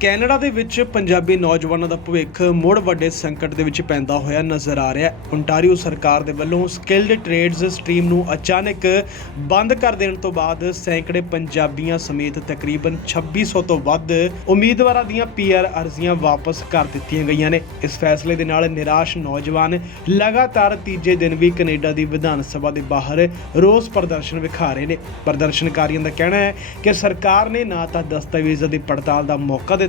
Canada ਦੇ ਵਿੱਚ ਪੰਜਾਬੀ ਨੌਜਵਾਨਾਂ ਦਾ ਭਵਿੱਖ ਮੁੜ ਵੱਡੇ ਸੰਕਟ ਦੇ ਵਿੱਚ ਪੈਂਦਾ ਹੋਇਆ ਨਜ਼ਰ ਆ ਰਿਹਾ ਹੈ। ਓਨਟਾਰੀਓ ਸਰਕਾਰ ਦੇ ਵੱਲੋਂ ਸਕਿਲਡ ਟ੍ਰੇਡਸ ਸਟਰੀਮ ਨੂੰ ਅਚਾਨਕ ਬੰਦ ਕਰ ਦੇਣ ਤੋਂ ਬਾਅਦ ਸੈਂਕੜੇ ਪੰਜਾਬੀਆਂ ਸਮੇਤ ਤਕਰੀਬਨ 2600 ਤੋਂ ਵੱਧ ਉਮੀਦਵਾਰਾਂ ਦੀਆਂ ਪੀਆਰ ਅਰਜ਼ੀਆਂ ਵਾਪਸ ਕਰ ਦਿੱਤੀਆਂ ਗਈਆਂ ਨੇ। ਇਸ ਫੈਸਲੇ ਦੇ ਨਾਲ ਨਿਰਾਸ਼ ਨੌਜਵਾਨ ਲਗਾਤਾਰ ਤੀਜੇ ਦਿਨ ਵੀ ਕੈਨੇਡਾ ਦੀ ਵਿਧਾਨ ਸਭਾ ਦੇ ਬਾਹਰ ਰੋਸ ਪ੍ਰਦਰਸ਼ਨ ਵਿਖਾ ਰਹੇ ਨੇ। ਪ੍ਰਦਰਸ਼ਨਕਾਰੀਆਂ ਦਾ ਕਹਿਣਾ ਹੈ ਕਿ ਸਰਕਾਰ ਨੇ ਨਾ ਤਾਂ ਦਸਤਾਵੇਜ਼ਾਂ ਦੀ ਪੜਤਾਲ ਦਾ ਮੌਕਾ ਦਿੱਤਾ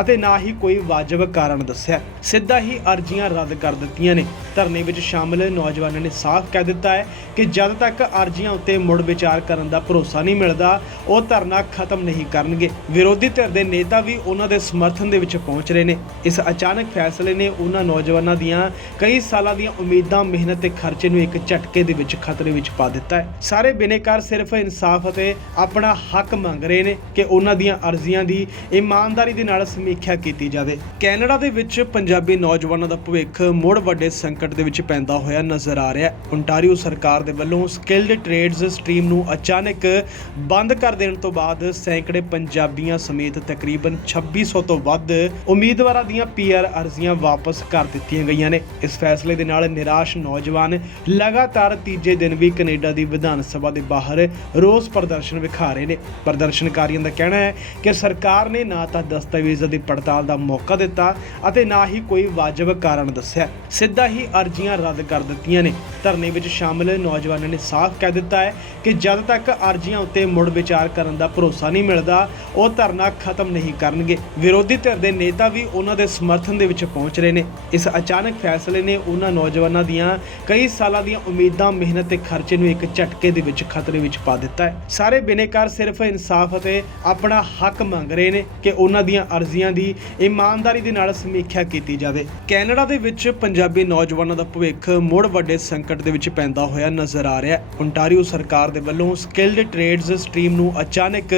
ਅਤੇ ਨਾ ਹੀ ਕੋਈ ਵਾਜਬ ਕਾਰਨ ਦੱਸਿਆ। ਸਿੱਧਾ ਹੀ ਅਰਜ਼ੀਆਂ ਰੱਦ ਕਰ ਦਿੱਤੀਆਂ ਨੇ। ਧਰਨੇ ਵਿੱਚ ਸ਼ਾਮਲ ਨੌਜਵਾਨਾਂ ਨੇ ਸਾਫ਼ ਕਹਿ ਦਿੱਤਾ ਹੈ ਕਿ ਜਦ ਤੱਕ ਅਰਜ਼ੀਆਂ ਉੱਤੇ ਮੁੜ ਵਿਚਾਰ ਕਰਨ ਦਾ ਭਰੋਸਾ ਨਹੀਂ ਮਿਲਦਾ, ਉਹ ਧਰਨਾ ਖਤਮ ਨਹੀਂ ਕਰਨਗੇ। ਵਿਰੋਧੀ ਧਿਰ ਦੇ ਨੇਤਾ ਵੀ ਉਹਨਾਂ ਦੇ ਸਮਰਥਨ ਦੇ ਵਿੱਚ ਪਹੁੰਚ ਰਹੇ ਨੇ। ਇਸ ਅਚਾਨਕ ਫੈਸਲੇ ਨੇ ਉਹਨਾਂ ਨੌਜਵਾਨਾਂ ਦੀਆਂ ਕਈ ਸਾਲਾਂ ਦੀਆਂ ਉਮੀਦਾਂ, ਮਿਹਨਤ ਤੇ ਖਰਚੇ ਨੂੰ ਇੱਕ ਝਟਕੇ ਦੇ ਵਿੱਚ ਖਤਰੇ ਵਿੱਚ ਪਾ ਦਿੱਤਾ ਹੈ। ਸਾਰੇ ਬਿਨੇਕਾਰ ਸਿਰਫ ਇਨਸਾਫ ਅਤੇ ਆਪਣਾ ਹੱਕ ਮੰਗ ਰਹੇ ਨੇ ਕਿ ਉਹਨਾਂ ਦੀਆਂ ਅਰਜ਼ੀਆਂ ਦੀ ਇਮਾਨਦਾਰੀ ਦੇ ਨਾਲ ਸਮੀਖਿਆ ਕੀਤੀ ਜਾਵੇ। ਕੈਨੇਡਾ ਦੇ ਵਿੱਚ ਪੰਜਾਬੀ ਨੌਜਵਾਨਾਂ ਦਾ ਭਵਿੱਖ ਮੁੜ ਵੱਡੇ ਸੰਕਟ ਦੇ ਵਿੱਚ ਪੈਂਦਾ ਹੋਇਆ ਨਜ਼ਰ ਆ ਰਿਹਾ ਹੈ। ਓਨਟਾਰੀਓ ਸਰਕਾਰ ਦੇ ਵੱਲੋਂ ਸਕਿਲਡ ਟ੍ਰੇਡਸ ਸਟਰੀਮ ਨੂੰ ਅਚਾਨਕ ਬੰਦ ਕਰ ਦੇਣ ਤੋਂ ਬਾਅਦ ਸੈਂਕੜੇ ਪੰਜਾਬੀਆਂ ਸਮੇਤ ਤਕਰੀਬਨ 2600 ਤੋਂ ਵੱਧ ਉਮੀਦਵਾਰਾਂ ਦੀਆਂ ਪੀਆਰ ਅਰਜ਼ੀਆਂ ਵਾਪਸ ਕਰ ਦਿੱਤੀਆਂ ਗਈਆਂ ਨੇ। ਇਸ ਫੈਸਲੇ ਦੇ ਨਾਲ ਨਿਰਾਸ਼ ਨੌਜਵਾਨ ਲਗਾਤਾਰ ਤੀਜੇ ਦਿਨ ਵੀ ਕੈਨੇਡਾ ਦੀ ਵਿਧਾਨ ਸਭਾ ਦੇ ਬਾਹਰ ਰੋਸ ਪ੍ਰਦਰਸ਼ਨ ਵਿਖਾ ਰਹੇ ਨੇ। ਪ੍ਰਦਰਸ਼ਨਕਾਰੀਆਂ ਦਾ ਕਹਿਣਾ ਹੈ ਕਿ ਸਰਕਾਰ ਨੇ ਨਾ ਤਾਂ ਦਸਤਾਵੇਜ਼ਾਂ ਦੀ ਪੜਤਾਲ ਦਾ ਮੌਕਾ ਦਿੱਤਾ ਅਤੇ ਨਾ ਹੀ ਕੋਈ ਵਾਜਬ ਕਾਰਨ ਦੱਸਿਆ। ਸਿੱਧਾ ਹੀ ਅਰਜ਼ੀਆਂ ਰੱਦ ਕਰ ਦਿੱਤੀਆਂ ਨੇ। ਧਰਨੇ ਵਿੱਚ ਸ਼ਾਮਲ ਨੌਜਵਾਨਾਂ ਨੇ ਸਾਫ਼ ਕਹਿ ਦਿੱਤਾ ਹੈ ਕਿ ਜਦ ਤੱਕ ਅਰਜ਼ੀਆਂ ਉੱਤੇ ਮੁੜ ਵਿਚਾਰ ਕਰਨ ਦਾ ਭਰੋਸਾ ਨਹੀਂ ਮਿਲਦਾ, ਉਹ ਧਰਨਾ ਖਤਮ ਨਹੀਂ ਕਰਨਗੇ। ਵਿਰੋਧੀ ਧਿਰ ਦੇ ਨੇਤਾ ਵੀ ਉਹਨਾਂ ਦੇ ਸਮਰਥਨ ਦੇ ਵਿੱਚ ਪਹੁੰਚ ਰਹੇ ਨੇ। ਇਸ ਅਚਾਨਕ ਫੈਸਲੇ ਨੇ ਉਹਨਾਂ ਨੌਜਵਾਨਾਂ ਦੀਆਂ ਕਈ ਸਾਲਾਂ ਦੀਆਂ ਉਮੀਦਾਂ, ਮਿਹਨਤ ਤੇ ਖਰਚੇ ਨੂੰ ਇੱਕ ਝਟਕੇ ਦੇ ਵਿੱਚ ਖਤਰੇ ਵਿੱਚ ਪਾ ਦਿੱਤਾ ਹੈ। ਸਾਰੇ ਬਿਨੇਕਾਰ ਸਿਰਫ ਇਨਸਾਫ ਅਤੇ ਆਪਣਾ ਹੱਕ ਮੰਗ ਰਹੇ ਨੇ ਕਿ ਉਹਨਾਂ ਦੀ ਦੀਆਂ ਅਰਜ਼ੀਆਂ ਦੀ ਇਮਾਨਦਾਰੀ ਦੇ ਨਾਲ ਸਮੀਖਿਆ ਕੀਤੀ ਜਾਵੇ। ਕੈਨੇਡਾ ਦੇ ਵਿੱਚ ਪੰਜਾਬੀ ਨੌਜਵਾਨਾਂ ਦਾ ਭਵਿੱਖ ਮੁੜ ਵੱਡੇ ਸੰਕਟ ਦੇ ਵਿੱਚ ਪੈਂਦਾ ਹੋਇਆ ਨਜ਼ਰ ਆ ਰਿਹਾ ਹੈ। ਓਨਟਾਰੀਓ ਸਰਕਾਰ ਦੇ ਵੱਲੋਂ ਸਕਿਲਡ ਟ੍ਰੇਡਸ ਸਟਰੀਮ ਨੂੰ ਅਚਾਨਕ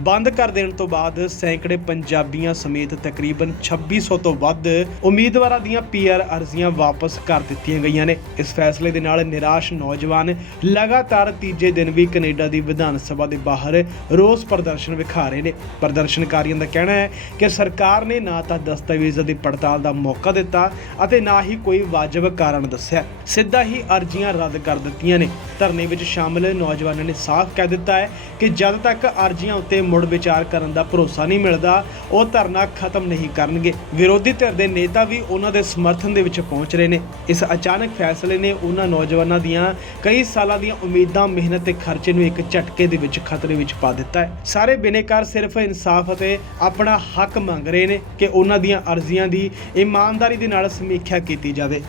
ਬੰਦ ਕਰ ਦੇਣ ਤੋਂ ਬਾਅਦ ਸੈਂਕੜੇ ਪੰਜਾਬੀਆਂ ਸਮੇਤ ਤਕਰੀਬਨ 2600 ਤੋਂ ਵੱਧ ਉਮੀਦਵਾਰਾਂ ਦੀਆਂ ਪੀਆਰ ਅਰਜ਼ੀਆਂ ਵਾਪਸ ਕਰ ਦਿੱਤੀਆਂ ਗਈਆਂ ਨੇ। ਇਸ ਫੈਸਲੇ ਦੇ ਨਾਲ ਨਿਰਾਸ਼ ਨੌਜਵਾਨ ਲਗਾਤਾਰ ਤੀਜੇ ਦਿਨ ਵੀ ਕੈਨੇਡਾ ਦੀ ਵਿਧਾਨ ਸਭਾ ਦੇ ਬਾਹਰ ਰੋਸ ਪ੍ਰਦਰਸ਼ਨ ਵਿਖਾ ਰਹੇ ਨੇ। ਪ੍ਰਦਰਸ਼ਨਕਾਰੀਆਂ ਦਾ ਕਹਿਣਾ ਹੈ ਕਿ ਸਰਕਾਰ ਨੇ ਨਾ ਤਾਂ ਦਸਤਾਵੇਜ਼ਾਂ ਦੀ ਪੜਤਾਲ ਦਾ ਮੌਕਾ ਦਿੱਤਾ ਅਤੇ ਨਾ ਹੀ ਕੋਈ ਵਾਜਬ ਕਾਰਨ ਦੱਸਿਆ। ਸਿੱਧਾ ਹੀ ਅਰਜ਼ੀਆਂ ਰੱਦ ਕਰ ਦਿੱਤੀਆਂ ਨੇ। ਧਰਨੇ ਵਿੱਚ ਸ਼ਾਮਲ ਨੌਜਵਾਨਾਂ ਨੇ ਸਾਫ਼ ਕਹਿ ਦਿੱਤਾ ਹੈ ਕਿ ਜਦ ਤੱਕ ਅਰਜ਼ੀਆਂ ਉੱਤੇ ਮੁੜ ਵਿਚਾਰ ਕਰਨ ਦਾ ਭਰੋਸਾ ਨਹੀਂ ਮਿਲਦਾ, ਉਹ ਧਰਨਾ ਖਤਮ ਨਹੀਂ ਕਰਨਗੇ। ਵਿਰੋਧੀ ਧਿਰ ਦੇ ਨੇਤਾ ਵੀ ਉਹਨਾਂ ਦੇ ਸਮਰਥਨ ਦੇ ਵਿੱਚ ਪਹੁੰਚ ਰਹੇ ਨੇ। ਇਸ ਅਚਾਨਕ ਫੈਸਲੇ ਨੇ ਉਹਨਾਂ ਨੌਜਵਾਨਾਂ ਦੀਆਂ ਕਈ ਸਾਲਾਂ ਦੀਆਂ ਉਮੀਦਾਂ, ਮਿਹਨਤ ਤੇ ਖਰਚੇ ਨੂੰ ਇੱਕ ਝਟਕੇ ਦੇ ਵਿੱਚ ਖਤਰੇ ਵਿੱਚ ਪਾ ਦਿੱਤਾ ਹੈ। ਸਾਰੇ ਬਿਨੇਕਾਰ ਸਿਰਫ ਇਨਸਾਫ ਅਤੇ ਆਪਣਾ ਆਪਣਾ ਹੱਕ ਮੰਗ ਰਹੇ ਨੇ ਕਿ ਉਹਨਾਂ ਦੀਆਂ ਅਰਜ਼ੀਆਂ ਦੀ ਇਮਾਨਦਾਰੀ ਦੇ ਨਾਲ ਸਮੀਖਿਆ ਕੀਤੀ ਜਾਵੇ।